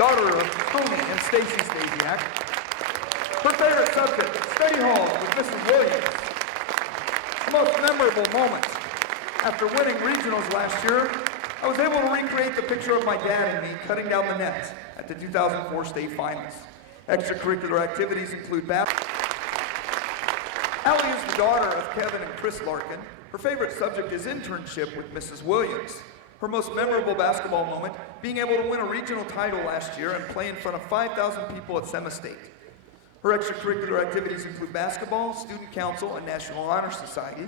daughter of Tony and Stacy Stasiak. Her favorite subject, study hall with Mrs. Williams. The most memorable moment. After winning regionals last year, I was able to recreate the picture of my dad and me cutting down the nets at the 2004 state finals. Extracurricular activities include basketball. Allie is the daughter of Kevin and Chris Larkin. Her favorite subject is internship with Mrs. Williams. Her most memorable basketball moment, being able to win a regional title last year and play in front of 5,000 people at Sema State. Her extracurricular activities include basketball, student council, and National Honor Society.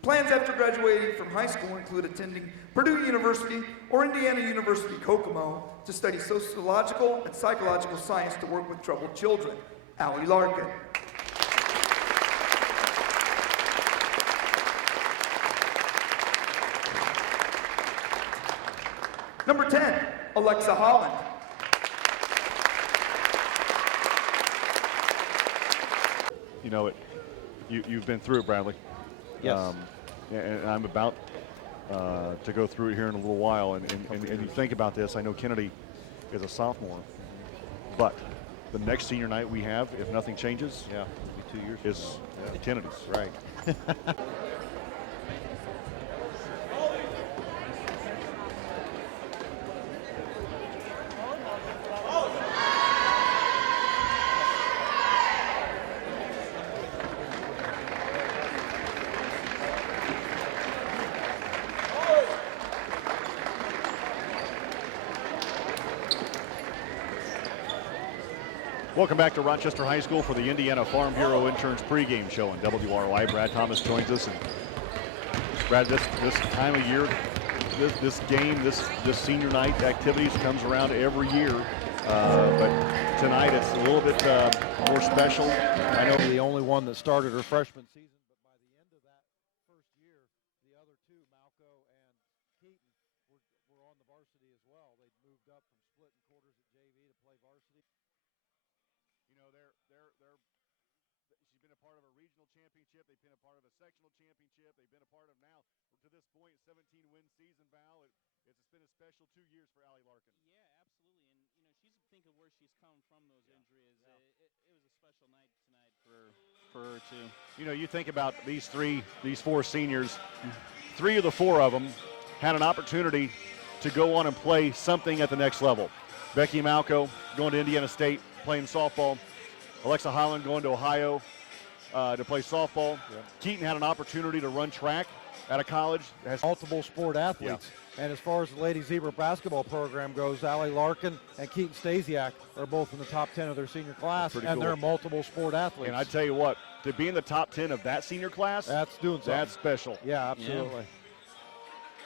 Plans after graduating from high school include attending Purdue University or Indiana University Kokomo to study sociological and psychological science to work with troubled children. Allie Larkin. Number 10, Alexa Holland. You know it. You've been through it, Bradley. Yes. And I'm about to go through it here in a little while. And you think about this. I know Kennedy is a sophomore, but the next senior night we have, if nothing changes, yeah, it'll be 2 years. Is Kennedy's. Right. Welcome back to Rochester High School for the Indiana Farm Bureau Interns pregame show on WRY. Brad Thomas joins us, and Brad, this time of year, this game, this senior night activities comes around every year, but tonight it's a little bit more special. I know the only one that started her freshman season, but by the end of that first year, the other two, Malco and Keaton, were on the varsity as well. They'd moved up from splitting quarters at JV to play varsity. You know, she's been a part of a regional championship. They've been a part of a sectional championship. They've been a part of now, to this point, 17-win season, Val. It's been a special 2 years for Allie Larkin. Yeah, absolutely. And, you know, think of where she's come from, those injuries. It was a special night tonight for her, too. You know, you think about these four seniors, 3 of the 4 of them had an opportunity to go on and play something at the next level. Becky Malco going to Indiana State, playing softball. Alexa Holland going to Ohio to play softball. Yeah. Keaton had an opportunity to run track at a college. Has multiple sport athletes. Yeah. And as far as the Lady Zebra basketball program goes, Allie Larkin and Keaton Stasiak are both in the top 10 of their senior class, and cool. They're multiple sport athletes. And I tell you what, to be in the top 10 of that senior class, that's doing something. That's special. Yeah, absolutely.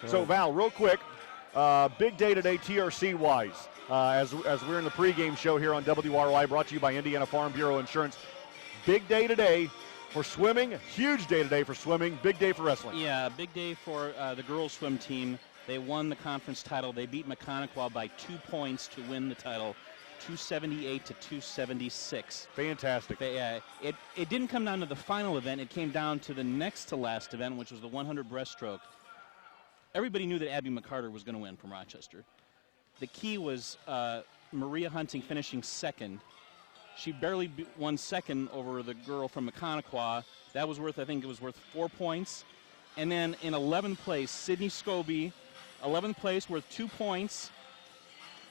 Yeah. So Val, real quick, big day today TRC-wise. As we're in the pregame show here on WRY, brought to you by Indiana Farm Bureau Insurance. Big day today for swimming, huge day today for swimming, big day for wrestling. Yeah, big day for the girls swim team. They won the conference title. They beat Mechanical by 2 points to win the title, 278 to 276. Fantastic. It didn't come down to the final event. It came down to the next to last event, which was the 100 breaststroke. Everybody knew that Abby McCarter was going to win from Rochester. The key was Maria Hunting finishing second. She barely won second over the girl from Mechanical. That was worth, I think it was worth 4 points. And then in 11th place, Sydney Scobie, 11th place, worth 2 points,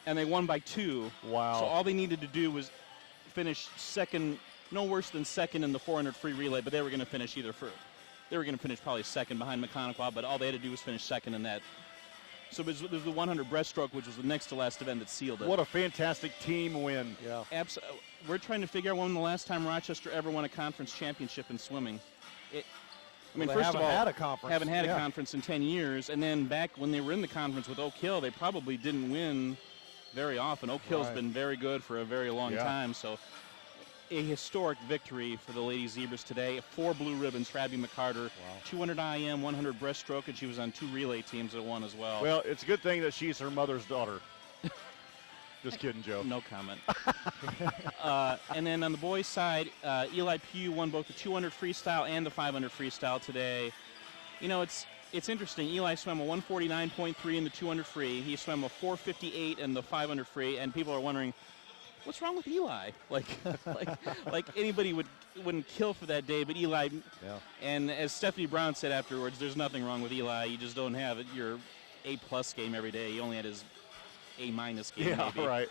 and they won by 2. Wow. So all they needed to do was finish second, no worse than second in the 400 free relay, but they were going to finish they were going to finish probably second behind Mechanical, but all they had to do was finish second in that. So it was the 100 breaststroke, which was the next to last event that sealed it. What a fantastic team win. Yeah. We're trying to figure out when the last time Rochester ever won a conference championship in swimming. First of all, haven't had a conference in 10 years, and then back when they were in the conference with Oak Hill, they probably didn't win very often. Oak Hill's been very good for a very long time, so a historic victory for the Lady Zebras today. 4 blue ribbons for Abby McCarter, 200 IM, 100 breaststroke, and she was on 2 relay teams that won as well. Well, it's a good thing that she's her mother's daughter. Just kidding, Joe. No comment. And then on the boys' side, Eli Pugh won both the 200 freestyle and the 500 freestyle today. You know, it's interesting. Eli swam a 149.3 in the 200 free. He swam a 458 in the 500 free, and people are wondering, what's wrong with Eli? Like anybody wouldn't kill for that day, but Eli. Yeah. And as Stephanie Brown said afterwards, there's nothing wrong with Eli. You just don't have your A+ game every day. He only had his A- game, Yeah, maybe. right.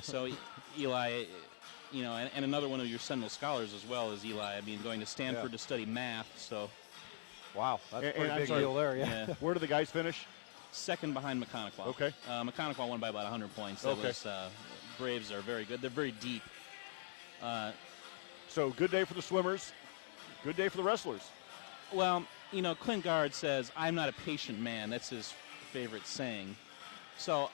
So Eli, you know, and another one of your Sentinel scholars as well as Eli. I mean, going to Stanford to study math. So. Wow, that's a And pretty I'm big sorry, deal there. Yeah. Where do the guys finish? Second behind McConaughey. Okay. McConaughey won by about 100 points. That Okay. was, Braves are very good. They're very deep. So good day for the swimmers. Good day for the wrestlers. Well, you know, Clint Gard says, "I'm not a patient man." That's his favorite saying. So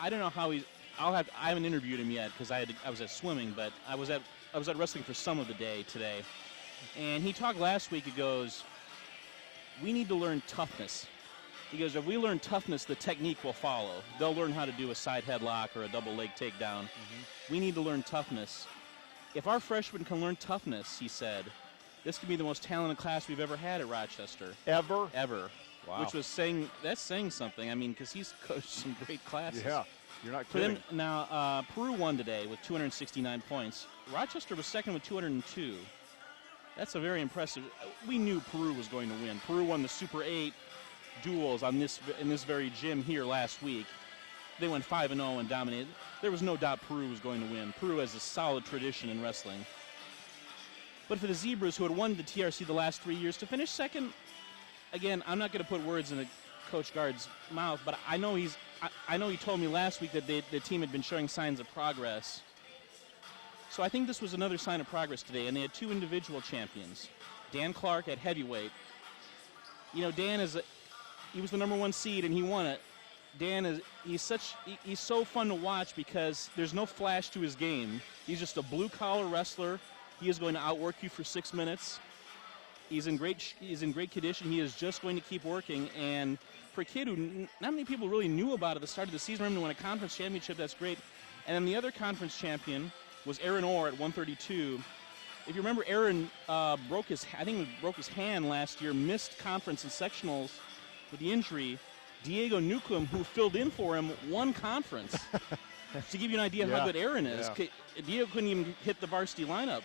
I don't know how he's. I haven't interviewed him yet because I was at swimming, but I was at wrestling for some of the day today, and he talked last week. He goes, "We need to learn toughness." He goes, "If we learn toughness, the technique will follow. They'll learn how to do a side headlock or a double leg takedown. We need to learn toughness. If our freshmen can learn toughness," he said, "this could be the most talented class we've ever had at Rochester. Ever? Ever." Wow. Which was that's saying something. I mean, because he's coached some great classes. Yeah, you're not For kidding. them, now, Peru won today with 269 points. Rochester was second with 202. That's a very impressive. We knew Peru was going to win. Peru won the Super 8 duels in this very gym here last week. They went 5-0 and dominated. There was no doubt Peru was going to win. Peru has a solid tradition in wrestling. But for the Zebras, who had won the TRC the last 3 years, to finish second, again, I'm not going to put words in Coach Gard's mouth, but I know I know he told me last week that the team had been showing signs of progress. So I think this was another sign of progress today, and they had two individual champions. Dan Clark at heavyweight. You know, Dan he was the number 1 seed and he won it. Dan he's so fun to watch because there's no flash to his game. He's just a blue collar wrestler. He is going to outwork you for 6 minutes. He's in great condition. He is just going to keep working. And for a kid who not many people really knew about at the start of the season, for him to win a conference championship, that's great. And then the other conference champion was Aaron Orr at 132. If you remember, Aaron broke his hand last year, missed conference and sectionals with the injury. Diego Newcomb, who filled in for him, won conference. To give you an idea of how good Aaron is, Diego couldn't even hit the varsity lineup.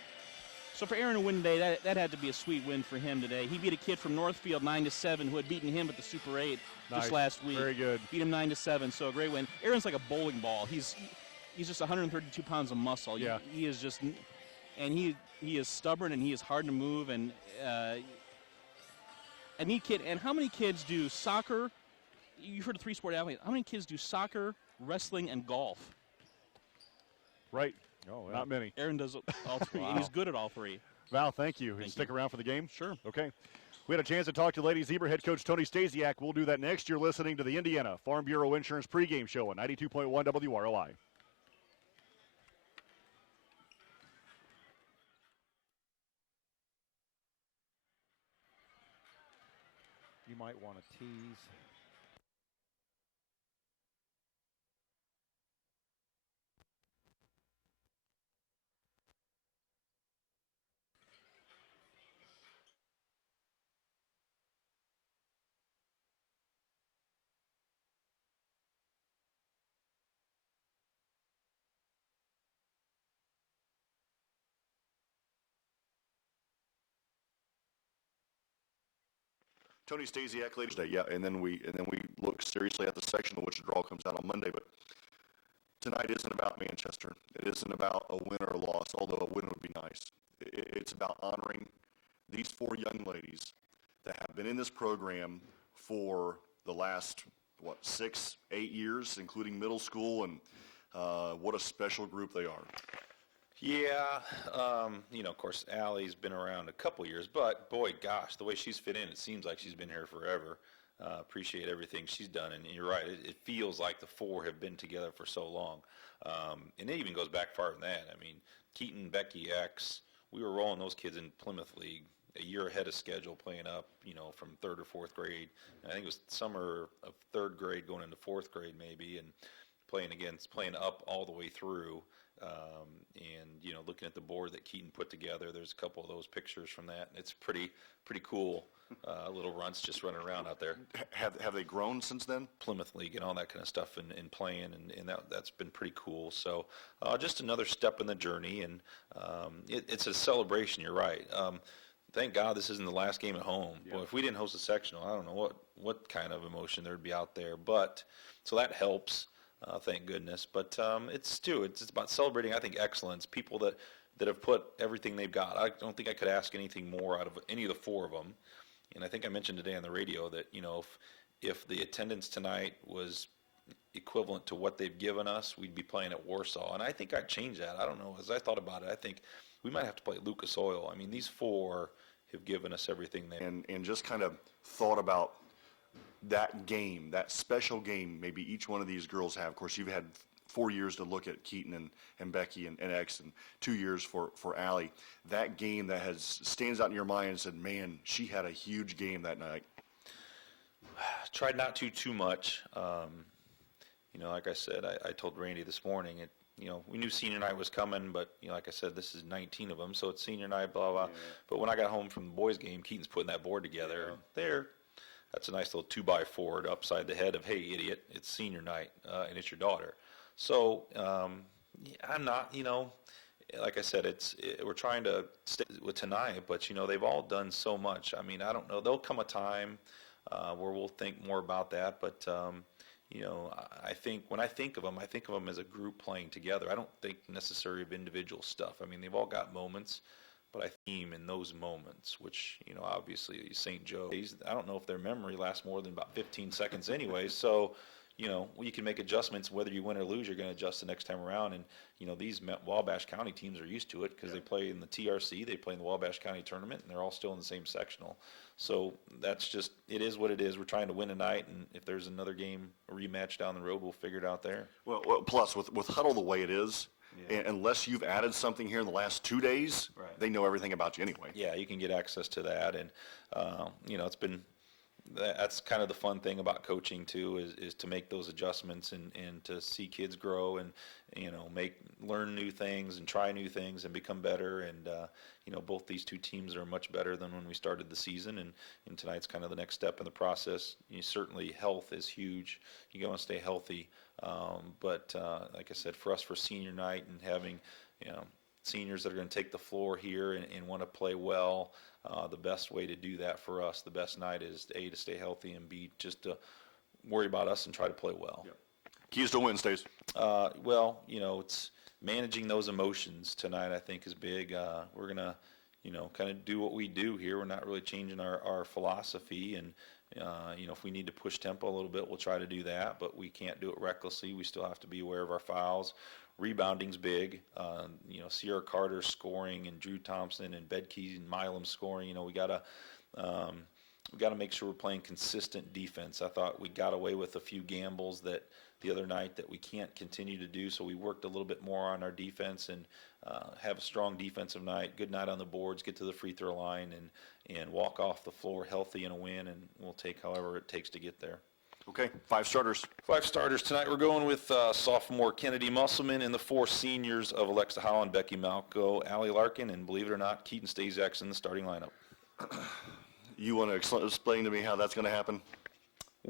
So for Aaron to win today, that had to be a sweet win for him today. He beat a kid from Northfield 9-7 who had beaten him at the Super 8 just last week. Very good. Beat him 9-7, so a great win. Aaron's like a bowling ball. He's just 132 pounds of muscle. Yeah. He is just, and he is stubborn and he is hard to move. And a neat kid. And how many kids do soccer? You've heard of 3-sport athlete. How many kids do soccer, wrestling, and golf? Right. Oh, yeah. Not many. Aaron does all three, and he's good at all three. Val, thank you. Thank Stick you. around for the game? Sure. Okay. We had a chance to talk to Lady Zebra head coach Tony Stasiak. We'll do that next. You're listening to the Indiana Farm Bureau Insurance pregame show on 92.1 WROI. You might want to tease. Tony Stasiak, ladies. Yeah, and then we look seriously at the sectional, which draw comes out on Monday. But tonight isn't about Manchester. It isn't about a win or a loss, although a win would be nice. It's about honoring these 4 young ladies that have been in this program for the last 6, 8 years, including middle school, and what a special group they are. Yeah, of course, Allie's been around a couple years, but boy, gosh, the way she's fit in, it seems like she's been here forever. Appreciate everything she's done, and you're right, it feels like the 4 have been together for so long. And it even goes back farther than that. I mean, Keaton, Becky, X, we were rolling those kids in Plymouth League a year ahead of schedule, playing up, from 3rd or 4th grade. And I think it was summer of 3rd grade going into 4th grade maybe, and playing up all the way through. And, you know, looking at the board that Keaton put together, there's a couple of those pictures from that. It's pretty cool. Little runts just running around out there. Have they grown since then? Plymouth League and all that kind of stuff and playing, and that's been pretty cool. So just another step in the journey, and it's a celebration, you're right. Thank God this isn't the last game at home. Yeah. Boy, if we didn't host a sectional, I don't know what kind of emotion there would be out there. But so that helps, thank goodness. But it's about celebrating, I think, excellence. People that have put everything they've got. I don't think I could ask anything more out of any of the four of them. And I think I mentioned today on the radio that, you know, if the attendance tonight was equivalent to what they've given us, we'd be playing at Warsaw. And I think I'd change that. I don't know. As I thought about it, I think we might have to play at Lucas Oil. I mean, these four have given us everything they and just kind of thought about that game, that special game maybe each one of these girls have. Of course, you've had 4 years to look at Keaton and Becky and X, and 2 years for Allie. That game that stands out in your mind and said, man, she had a huge game that night. Tried not to too much. You know, like I said, I told Randy this morning, you know, we knew senior night was coming, but, you know, like I said, this is 19 of them, so it's senior night, blah, blah. Yeah. But when I got home from the boys' game, Keaton's putting that board together. Yeah. That's a nice little 2x4 upside the head of, hey, idiot, it's senior night, and it's your daughter. So I'm not, you know, like I said, we're trying to stay with tonight, but, you know, they've all done so much. I mean, I don't know. There'll come a time where we'll think more about that, but, you know, I think when I think of them as a group playing together. I don't think necessarily of individual stuff. I mean, they've all got moments, but I theme in those moments, which, you know, obviously St. Joe's, I don't know if their memory lasts more than about 15 seconds anyway, so, you know, you can make adjustments. Whether you win or lose, you're going to adjust the next time around. And, you know, these Wabash County teams are used to it because they play in the TRC, they play in the Wabash County tournament, and they're all still in the same sectional. So that's just, it is what it is. We're trying to win tonight, and if there's another game, a rematch down the road, we'll figure it out there. Well plus, with Huddle the way it is, unless you've added something here in the last 2 days, right, they know everything about you anyway. Yeah, you can get access to that. And, you know, that's kind of the fun thing about coaching too, is to make those adjustments and to see kids grow and, you know, learn new things and try new things and become better. And, you know, both these two teams are much better than when we started the season, and tonight's kind of the next step in the process. Certainly health is huge. You want to stay healthy. But like I said, for us, for senior night and having, you know, seniors that are going to take the floor here and want to play well, the best way to do that for us, the best night, is A, to stay healthy, and B, just to worry about us and try to play well. Yep. Keys to Wednesdays. Well, you know, it's managing those emotions tonight, I think, is big. We're going to, you know, kind of do what we do here. We're not really changing our philosophy, and you know, if we need to push tempo a little bit, we'll try to do that, but we can't do it recklessly. We still have to be aware of our fouls. Rebounding's big. You know, Sierra Carter scoring, and Drew Thompson and Bedke and Milam scoring. You know, we gotta make sure we're playing consistent defense. I thought we got away with a few gambles that the other night that we can't continue to do, so we worked a little bit more on our defense and have a strong defensive night, good night on the boards, get to the free throw line, and walk off the floor healthy in a win, and we'll take however it takes to get there. Okay, 5 starters. 5 starters tonight. We're going with sophomore Kennedy Musselman and the 4 seniors of Alexa Holland, Becky Malco, Allie Larkin, and believe it or not, Keaton Stasiak's in the starting lineup. You want to explain to me how that's going to happen?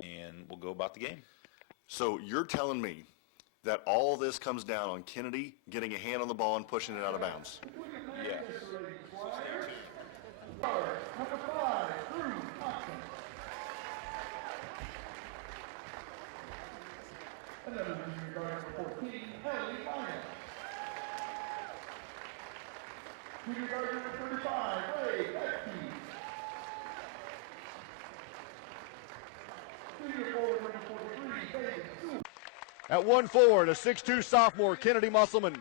And we'll go about the game. So you're telling me that all this comes down on Kennedy getting a hand on the ball and pushing it out of bounds? Yes. At 1 forward, a 6'2 sophomore, Kennedy Musselman.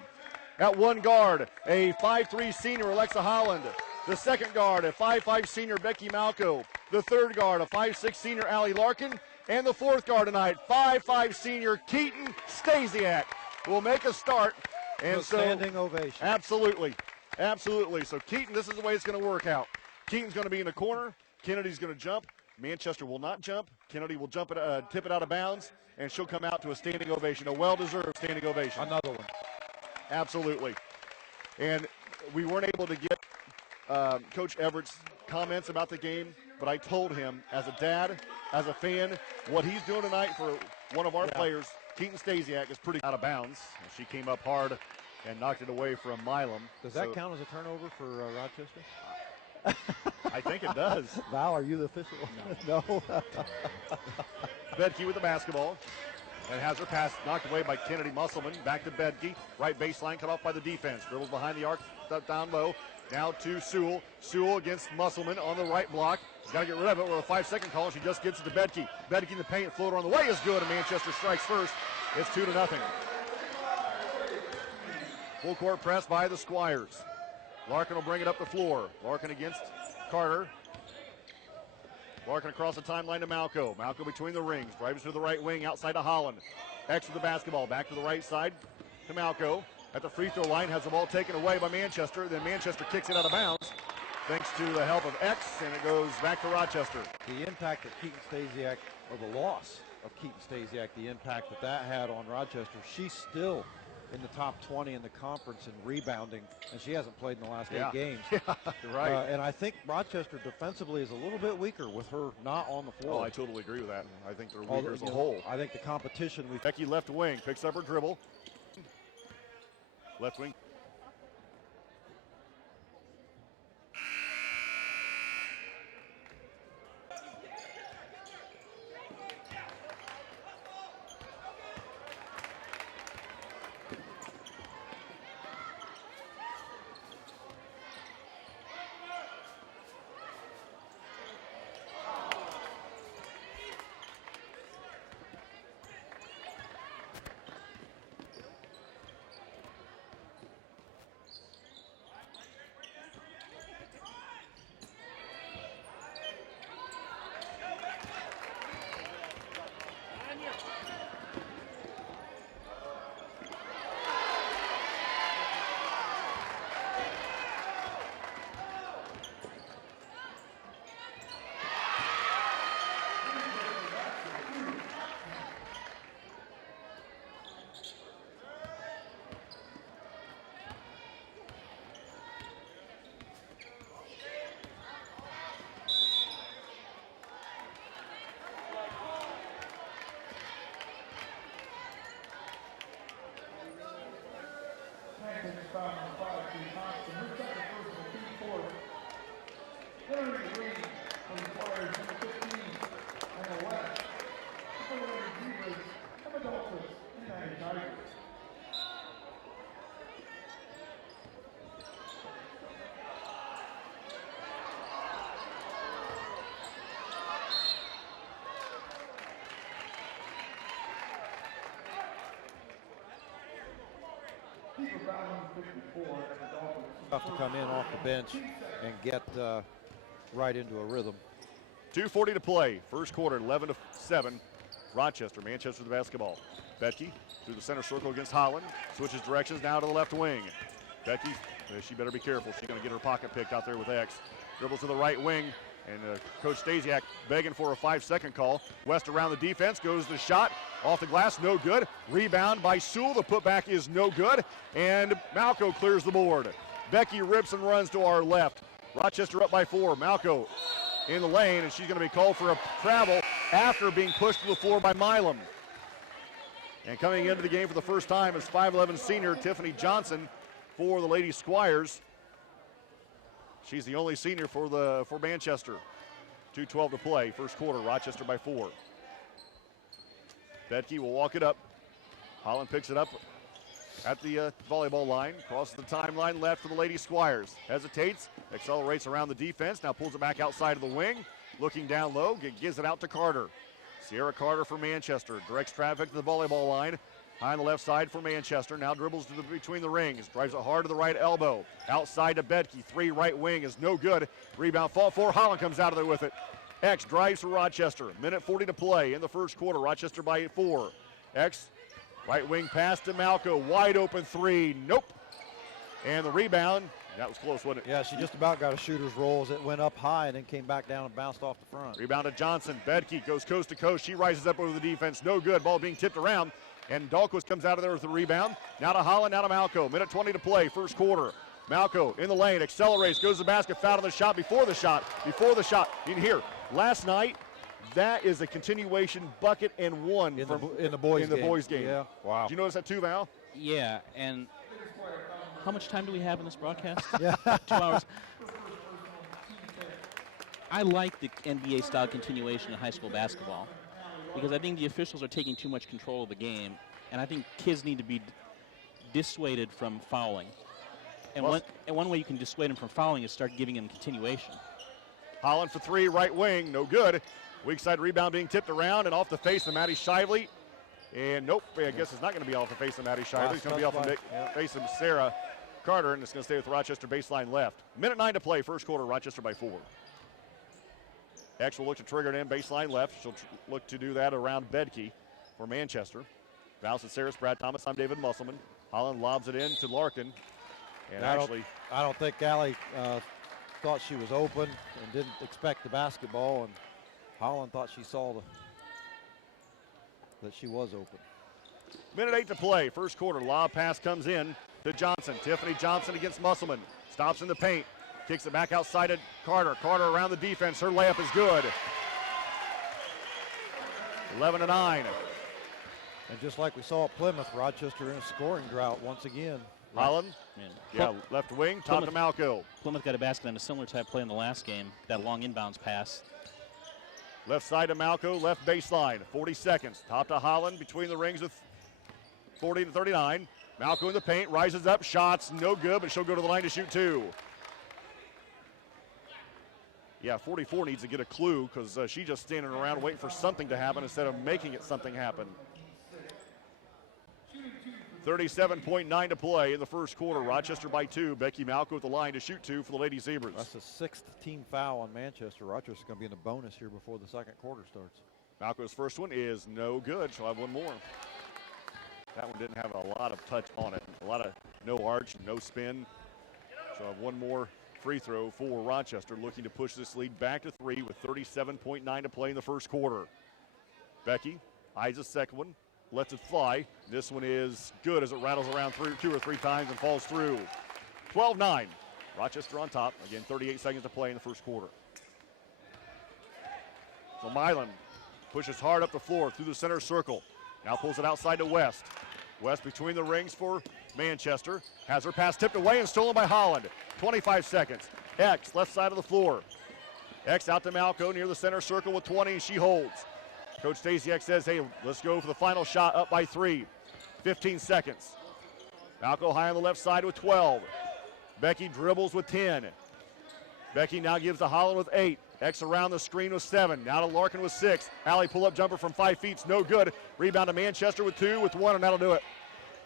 At 1 guard, a 5'3 senior, Alexa Holland. The second guard, a 5'5 senior, Becky Malco. The third guard, a 5'6 senior, Allie Larkin. And the fourth guard tonight, 5'5 senior, Keaton Stasiak. Will make a start. And standing ovation. Absolutely. Absolutely. So Keaton, this is the way it's going to work out. Keaton's going to be in the corner. Kennedy's going to jump. Manchester will not jump. Kennedy will jump it, tip it out of bounds, and she'll come out to a standing ovation, a well-deserved standing ovation. Another one. Absolutely. And we weren't able to get Coach Everett's comments about the game, but I told him, as a dad, as a fan, what he's doing tonight for one of our players, Keaton Stasiak, is pretty out of bounds. She came up hard and knocked it away from Milam. Does that count as a turnover for Rochester? I think it does. Val, are you the official? No. Bedke with the basketball and has her pass knocked away by Kennedy Musselman. Back to Bedke. Right baseline cut off by the defense. Dribbles behind the arc, down low. Now to Sewell. Sewell against Musselman on the right block. He's got to get rid of it with a 5-second call. She just gets it to Bedke. Bedke in the paint. Floater on the way is good, and Manchester strikes first. It's 2-0. Full court press by the Squires. Larkin will bring it up the floor. Larkin against Carter. Larkin across the timeline to Malco. Malco between the rings. Drives to the right wing outside to Holland. X with the basketball. Back to the right side to Malco. At the free throw line. Has the ball taken away by Manchester. Then Manchester kicks it out of bounds thanks to the help of X, and it goes back to Rochester. The impact of Keaton Stasiak, or the loss of Keaton Stasiak, the impact that had on Rochester, she's still in the top 20 in the conference in rebounding, and she hasn't played in the last 8 games. Yeah, you're right. And I think Rochester defensively is a little bit weaker with her not on the floor. Oh, I totally agree with that. I think they're weaker as a whole. I think the competition Becky left wing, picks up her dribble. Left wing. Tough to come in off the bench and get right into a rhythm. 2:40 to play. First quarter, 11-7. Rochester, Manchester the basketball. Becky through the center circle against Holland. Switches directions now to the left wing. Becky, she better be careful. She's going to get her pocket picked out there with X. Dribbles to the right wing. And Coach Stasiak begging for a 5-second call. West around the defense, goes the shot. Off the glass, no good. Rebound by Sewell. The putback is no good. And Malco clears the board. Becky rips and runs to our left. Rochester up by 4. Malco in the lane, and she's going to be called for a travel after being pushed to the floor by Milam. And coming into the game for the first time is 5'11 senior Tiffany Johnson for the Lady Squires. She's the only senior for Manchester. 2:12 to play. First quarter, Rochester by 4. Bedke will walk it up. Holland picks it up at the volleyball line. Crosses the timeline left for the Lady Squires. Hesitates, accelerates around the defense. Now pulls it back outside of the wing. Looking down low, gives it out to Carter. Sierra Carter for Manchester. Directs traffic to the volleyball line. High on the left side for Manchester. Now dribbles to between the rings. Drives it hard to the right elbow. Outside to Bedke. 3 right wing is no good. Rebound fall for. Holland comes out of there with it. X drives for Rochester. Minute 40 to play in the first quarter. Rochester by 4. X, right wing pass to Malco. Wide open 3. Nope. And the rebound. That was close, wasn't it? Yeah, she just about got a shooter's roll as it went up high and then came back down and bounced off the front. Rebound to Johnson. Bedke goes coast to coast. She rises up over the defense. No good. Ball being tipped around. And Dahlquist comes out of there with the rebound. Now to Holland, now to Malco. Minute 20 to play, first quarter. Malco in the lane, accelerates, goes to the basket, foul on the shot, before the shot. You can hear, last night, that is a continuation bucket and one in the boys game. Yeah. Wow. Did you notice that too, Val? Yeah, and how much time do we have in this broadcast? Yeah. 2 hours. I like the NBA-style continuation in high school basketball because I think the officials are taking too much control of the game, and I think kids need to be dissuaded from fouling. And one way you can dissuade them from fouling is start giving them continuation. Holland for three, right wing, no good. Weak side rebound being tipped around and off the face of Maddie Shively. And nope, I guess it's not going to be off the face of Maddie Shively. It's going to be off the face of Sarah Carter, and it's going to stay with Rochester baseline left. Minute 9 to play, first quarter, Rochester by 4. X will look to trigger it in baseline left. She'll look to do that around Bedke for Manchester. Bounce to Sarah Brad Thomas. I'm David Musselman. Holland lobs it in to Larkin. And I don't think Allie thought she was open and didn't expect the basketball, and Holland thought she saw that she was open. Minute 8 to play, first quarter. Lob pass comes in to Johnson. Tiffany Johnson against Musselman. Stops in the paint. Kicks it back outside to Carter. Carter around the defense. Her layup is good. 11-9. And just like we saw at Plymouth, Rochester in a scoring drought once again. Holland, left wing, top to Malco. Plymouth got a basket on a similar type play in the last game, that long inbounds pass. Left side to Malco, left baseline, 40 seconds. Top to Holland, between the rings with 40 to 39. Malco in the paint, rises up, shots, no good, but she'll go to the line to shoot two. Yeah, 44 needs to get a clue because she's just standing around waiting for something to happen instead of making it something happen. 37.9 to play in the first quarter. Rochester by 2. Becky Malco at the line to shoot two for the Lady Zebras. That's the 6th team foul on Manchester. Rochester's going to be in the bonus here before the second quarter starts. Malco's first one is no good. She'll have one more. That one didn't have a lot of touch on it. A lot of no arch, no spin. She'll have one more free throw for Rochester, looking to push this lead back to 3 with 37.9 to play in the first quarter. Becky eyes a second one. Lets it fly. This one is good as it rattles around 2 or 3 times and falls through. 12-9. Rochester on top. Again, 38 seconds to play in the first quarter. So Milan pushes hard up the floor through the center circle. Now pulls it outside to West. West between the rings for Manchester. Has her pass tipped away and stolen by Holland. 25 seconds. X, left side of the floor. X out to Malco near the center circle with 20, and she holds. Coach Stasiak says, hey, let's go for the final shot, up by 3. 15 seconds. Malco high on the left side with 12. Becky dribbles with 10. Becky now gives to Holland with 8. X around the screen with 7. Now to Larkin with 6. Allie pull-up jumper from 5 feet, no good. Rebound to Manchester with 2, with 1, and that'll do it.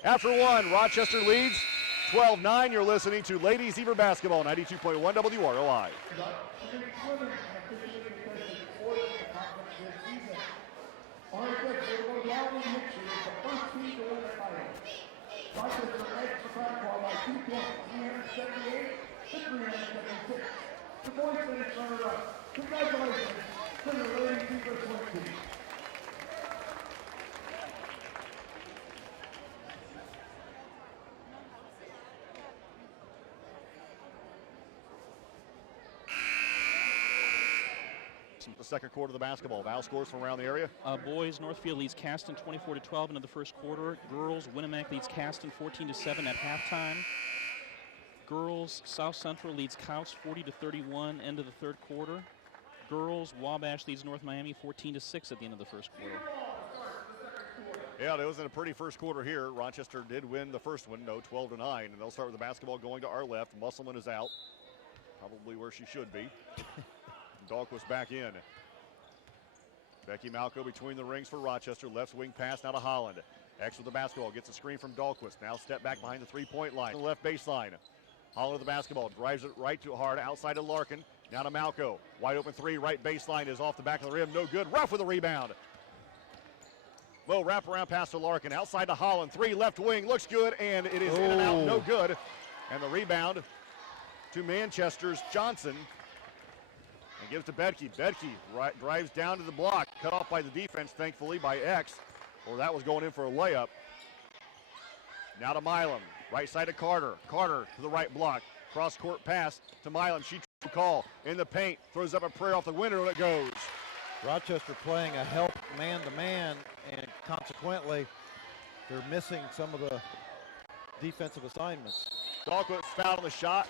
After 1, Rochester leads 12-9. You're listening to Ladies Zebra Basketball, 92.1 WROI. Congratulations to the Ladies Zebra Swim Team. The second quarter of the basketball. Val scores from around the area. Boys, Northfield leads Caston 24-12 into the first quarter. Girls, Winnemac leads Caston 14-7 at halftime. Girls, South Central leads Couse 40-31 end of the third quarter. Girls, Wabash leads North Miami 14-6 at the end of the first quarter. Yeah, it was in a pretty first quarter here. Rochester did win the first one, 12-9, and they'll start with the basketball going to our left. Musselman is out, probably where she should be. Dahlquist back in. Becky Malco between the rings for Rochester. Left wing pass now to Holland. X with the basketball, gets a screen from Dahlquist. Now step back behind the three-point line. The left baseline. Holland with the basketball, drives it right to hard outside to Larkin. Now to Malco. Wide open 3, right baseline is off the back of the rim. No good. Ruff with the rebound. Low wraparound pass to Larkin. Outside to Holland. 3 left wing. Looks good, and it is in and out. No good. And the rebound to Manchester's Johnson. And gives to Bedke. Bedke drives down to the block. Cut off by the defense, thankfully, by X. or that was going in for a layup. Now to Milam, right side to Carter. Carter to the right block. Cross-court pass to Milam. She tries to call in the paint, throws up a prayer off the window, and it goes. Rochester playing a help man-to-man, and consequently, they're missing some of the defensive assignments. Dahlquist fouled on the shot.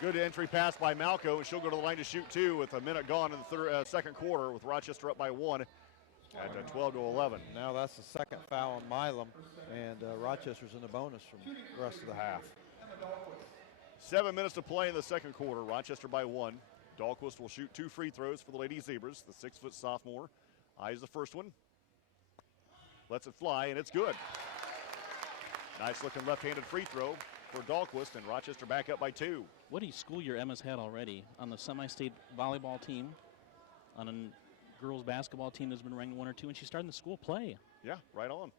Good entry pass by Malco, and she'll go to the line to shoot 2 with a minute gone in the second quarter, with Rochester up by 1 at 12-11. Now that's the second foul on Milam, and Rochester's in the bonus from the rest of the half. 7 minutes to play in the second quarter. Rochester by 1. Dahlquist will shoot 2 free throws for the Lady Zebras. The 6-foot sophomore eyes the first one. Lets it fly, and it's good. Nice looking left-handed free throw for Dahlquist, and Rochester back up by 2. What a school year Emma's had already on the semi-state volleyball team, on a girls basketball team that's been ranked 1 or 2, and she's starting the school play. Yeah, right on.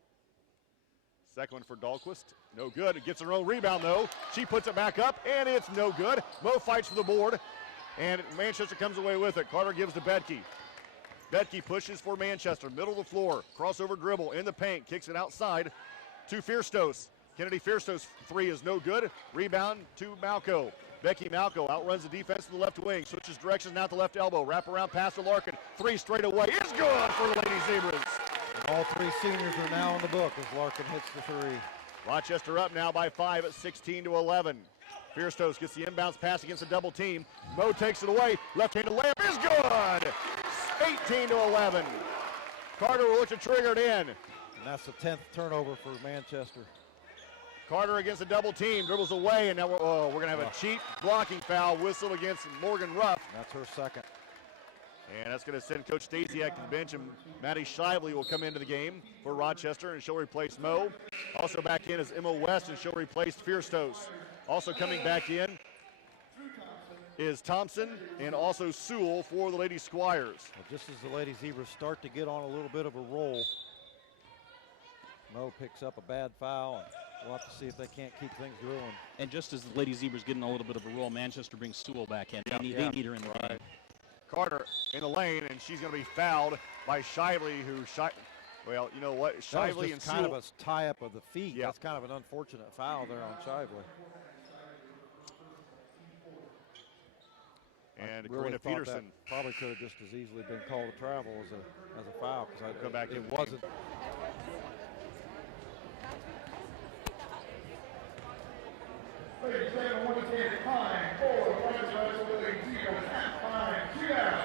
Second one for Dahlquist. No good. It gets her own rebound, though. She puts it back up, and it's no good. Mo fights for the board, and Manchester comes away with it. Carter gives to Betke. Betke pushes for Manchester. Middle of the floor. Crossover dribble in the paint. Kicks it outside to Fierstos. Kennedy Fierstos' 3 is no good. Rebound to Malco. Becky Malco outruns the defense to the left wing. Switches directions now to left elbow. Wrap around pass to Larkin. 3 straight away. It's good for the Lady Zebras. All 3 seniors are now in the book as Larkin hits the 3. Rochester up now by 5 at 16-11. Fierstos gets the inbounds pass against a double team. Mo takes it away. Left-handed layup is good. 18-11. Carter will look to trigger it in. And that's the 10th turnover for Manchester. Carter against a double team, dribbles away, and now we're going to have a cheap blocking foul whistle against Morgan Ruff. That's her second. And that's going to send Coach Stasiak to the bench, and Maddie Shively will come into the game for Rochester, and she'll replace Mo. Also back in is Emma West, and she'll replace Fierstos. Also coming back in is Thompson and also Sewell for the Lady Squires. Well, just as the Lady Zebras start to get on a little bit of a roll, Mo picks up a bad foul, and we'll have to see if they can't keep things rolling. And just as the Lady Zebras getting a little bit of a roll, Manchester brings Sewell back in. They need her in the game. Carter in the lane, and she's going to be fouled by Shively, who well, you know what? Shively and kind Sewell. of a tie-up of the feet. Yeah. That's kind of an unfortunate foul there on Shively. And really Karina thought Peterson. that probably could have just as easily been called a travel as a foul, because Come back it in. wasn't. Ladies and gentlemen, once again, time for Rochester Lady Zebras halftime shootout.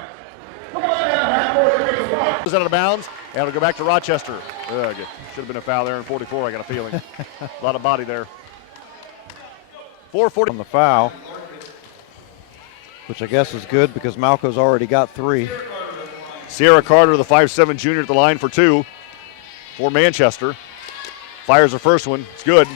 Come on down, half-court, raise the rock. Out of bounds, and it'll go back to Rochester. Ugh, should have been a foul there in 44, I got a feeling. A lot of body there. 4:40 On the foul, which I guess is good because Malco's already got 3. Sierra Carter, the 5'7" junior at the line for 2 for Manchester. Fires the first one. It's good.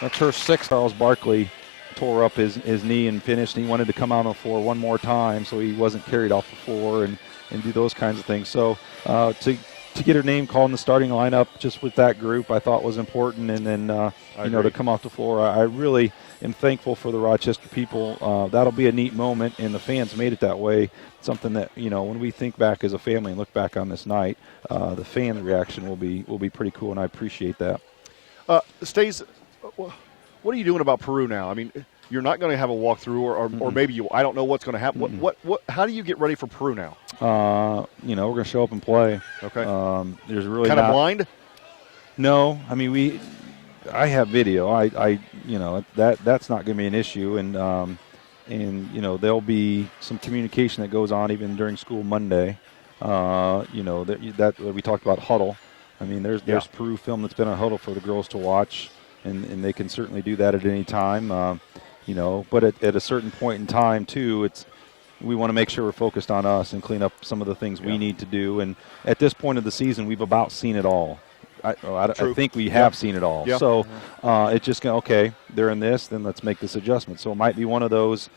That's her 6th. Charles Barkley tore up his knee and finished, and he wanted to come out on the floor one more time so he wasn't carried off the floor and do those kinds of things. So to get her name called in the starting lineup just with that group, I thought was important. And then, to come off the floor, I really am thankful for the Rochester people. That'll be a neat moment, and the fans made it that way. Something that, when we think back as a family and look back on this night, the fan reaction will be pretty cool, and I appreciate that. Stays, what are you doing about Peru now? I mean, you're not going to have a walkthrough, or maybe you. I don't know what's going to happen. What? How do you get ready for Peru now? We're going to show up and play. Okay. There's really kind of blind. No, I mean I have video. That's not going to be an issue, and there'll be some communication that goes on even during school Monday. That we talked about huddle. I mean, there's Peru film that's been on huddle for the girls to watch, and they can certainly do that at any time. But at a certain point in time too, we want to make sure we're focused on us and clean up some of the things we need to do. And at this point of the season, we've about seen it all. I think we have seen it all. So it's just okay, they're in this, then let's make this adjustment. So it might be one of those,